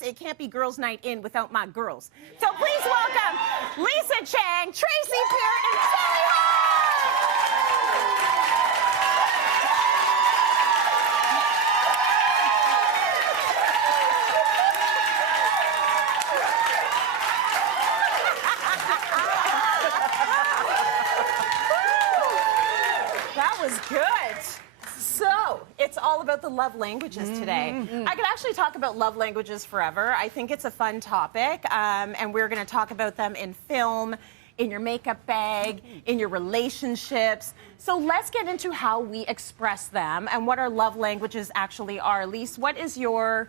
It can't be girls' night in without my girls. So please welcome Lisa Chang, Tracy Peart, and Teri Hart. That was good. So, it's all about the love languages today. I could actually talk about love languages forever. I think it's a fun topic, and we're going to talk about them in film, in your makeup bag, in your relationships. So let's get into how we express them and what our love languages actually are. Lise, what is your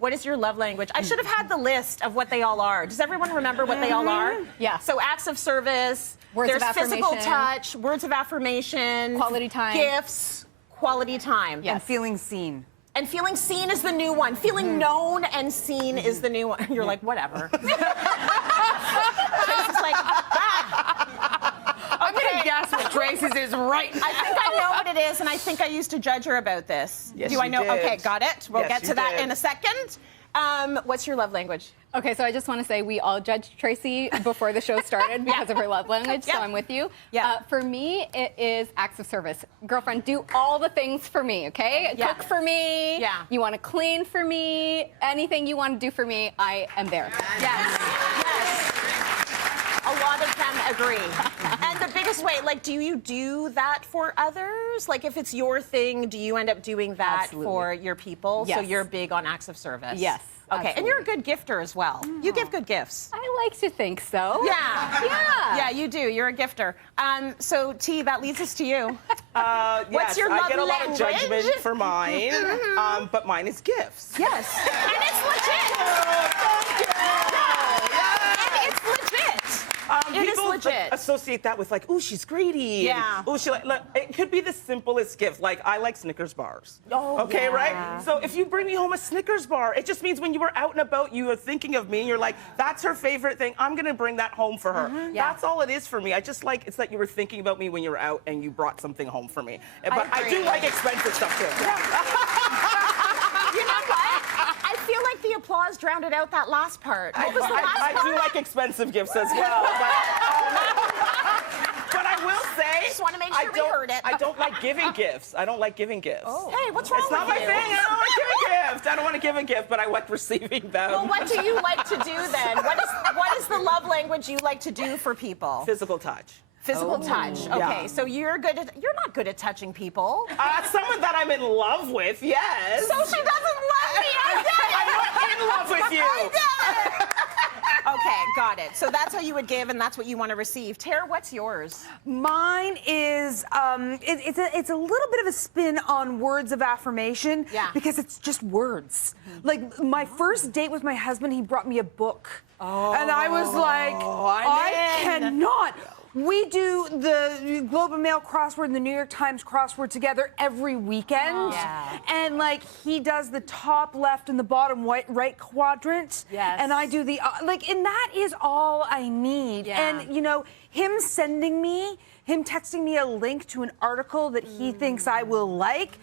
love language? I should have had the list of what they all are. Does everyone remember what they all are? Yeah. So acts of service, words there's of affirmation, physical touch, words of affirmation, quality time, gifts, quality time. Yes. And feeling seen. And feeling seen is the new one. Feeling known and seen is the new one. You're like, whatever. Tracy's like, I'm gonna guess what Tracy's is right now. I think I know what it is, and I think I used to judge her about this. Yes, Do I you know? did. Okay, got it. We'll Yes, get you to that did. in a second. What's your love language? Okay, so I just want to say we all judged Tracy before the show started because of her love language, Yeah. so I'm with you. Yeah. For me, it is acts of service. Girlfriend, do all the things for me, okay? Yeah. Cook for me. Yeah. You want to clean for me. Anything you want to do for me, I am there. Yes. Yes. A lot of them agree. And the biggest way, like, do you do that for others? Like, if it's your thing, do you end up doing that Absolutely. for your people? So Yes. you're big on acts of service? Yes, Okay, and you're a good gifter as well. You give good gifts. I like to think so. Yeah. Yeah. Yeah, you do. You're a gifter. So, T, that leads us to you. Yes, What's your I love get a lot of language? judgment for mine, but mine is gifts. Yes. And it's legit. And it's legit. It is People legit. associate that with like, ooh, she's greedy. Yeah. And, ooh, she like, it could be the simplest gift. Like, I like Snickers bars. Oh, okay, yeah. right? So if you bring me home a Snickers bar, it just means when you were out and about, you were thinking of me, and you're like, that's her favorite thing. I'm gonna bring that home for her. Yeah. That's all it is for me. I just like it's that you were thinking about me when you were out and you brought something home for me. But I do agree. like expensive stuff too. You know what? I feel like the applause drowned out that last part. What was the last I part? do like expensive gifts as well. But I will say, Just wanna make sure we heard it. I don't like giving gifts. I don't like giving gifts. Hey, what's wrong It's with not my you? thing. I don't like giving gifts. I don't want to give a gift, but I like receiving them. Well, what do you like to do then? What is the love language you like to do for people? Physical touch. Physical touch. Okay, Yeah. so you're not good at touching people. Someone that I'm in love with, yes. So she doesn't love me. I I'm not in love with you. Okay, got it. So that's how you would give, and that's what you want to receive. Tara, what's yours? Mine is it's a little bit of a spin on words of affirmation. Yeah. Because it's just words. Like my first date with my husband, he brought me a book. And I was like, I cannot. We do the Globe and Mail crossword and the New York Times crossword together every weekend. Yeah. And like he does the top left and the bottom right quadrant. Yes. And I do the and that is all I need. Yeah. And you know, him texting me a link to an article that he thinks I will like,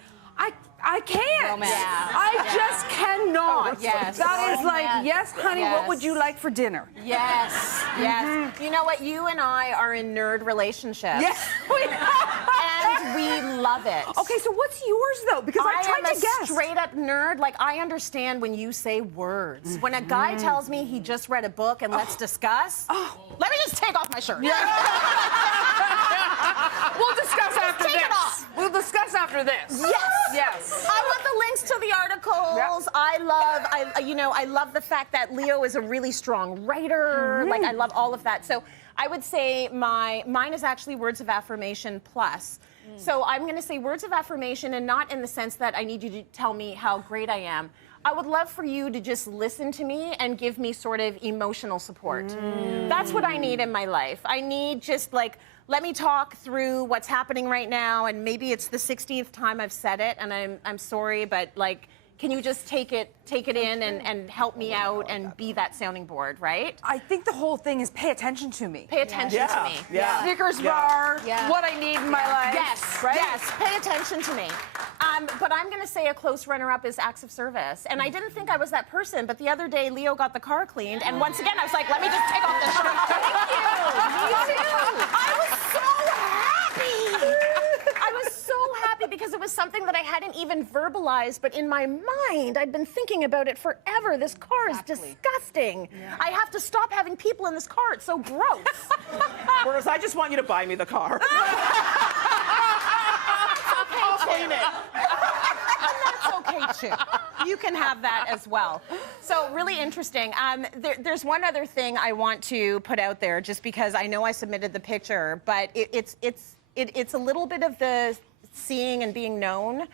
I can't. Romance. Yeah. I just cannot. Yes. That is like, Romance. yes, honey, what would you like for dinner? Yes, yes. You know what? You and I are in nerd relationships. Yes. And we love it. Okay, so what's yours though? Because I I tried am to a guess. straight up nerd. Like, I understand when you say words. When a guy tells me he just read a book and let's discuss, let me just take off my shirt. We'll discuss after take this. it off. We'll discuss after this. Yes. Yes. I want the links to the articles. Yep. I love the fact that Leo is a really strong writer. Like, I love all of that. So I would say mine is actually words of affirmation plus. So I'm going to say words of affirmation, and not in the sense that I need you to tell me how great I am. I would love for you to just listen to me and give me sort of emotional support. That's what I need in my life. I need just like, let me talk through what's happening right now, and maybe it's the 60th time I've said it, and I'm sorry, but like, can you just take it in and help me out and be that sounding board, right? I think the whole thing is pay attention to me. Pay attention to me. Yeah. Snickers bar, Yeah. what I need in my life. Yes, right? yes, pay attention to me. But I'm going to say a close runner-up is acts of service. And I didn't think I was that person, but the other day Leo got the car cleaned, and once again I was like, let me just take off the shirt. Thank you. Me too. I was so happy. I was so happy because it was something that I hadn't even verbalized, but in my mind I'd been thinking about it forever. This car is disgusting. I have to stop having people in this car. It's so gross. Whereas I just want you to buy me the car. I'll clean it. That's okay too. You can have that as well. So really interesting. There's one other thing I want to put out there, just because I know I submitted the picture, but it's a little bit of the seeing and being known.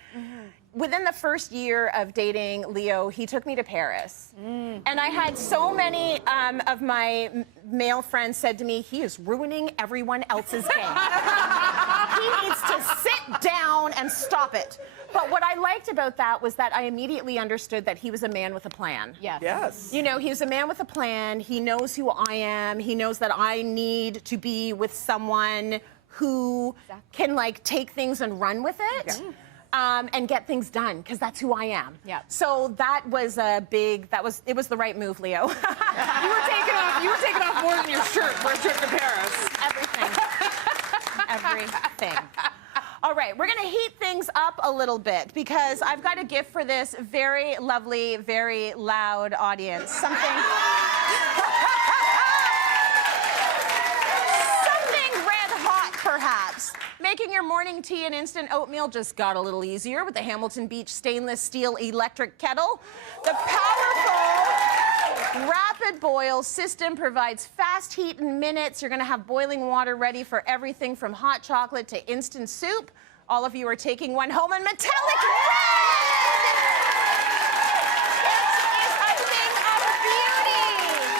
Within the first year of dating Leo, he took me to Paris. And I had so many of my male friends said to me, he is ruining everyone else's game. He needs to sit down and stop it. But what I liked about that was that I immediately understood that he was a man with a plan. Yes. Yes. You know, he was a man with a plan. He knows who I am. He knows that I need to be with someone who can, like, take things and run with it. And get things done, because that's who I am. Yeah. So that was it was the right move, Leo. You were taking off more than your shirt for a trip to Paris. Everything. Everything. All right, we're going to heat things up a little bit, because I've got a gift for this very lovely, very loud audience. Something red hot, perhaps. Making your morning tea and instant oatmeal just got a little easier with the Hamilton Beach stainless steel electric kettle. The powerful rapid boil system provides fast heat in minutes. You're going to have boiling water ready for everything from hot chocolate to instant soup. All of you are taking one home in metallic red.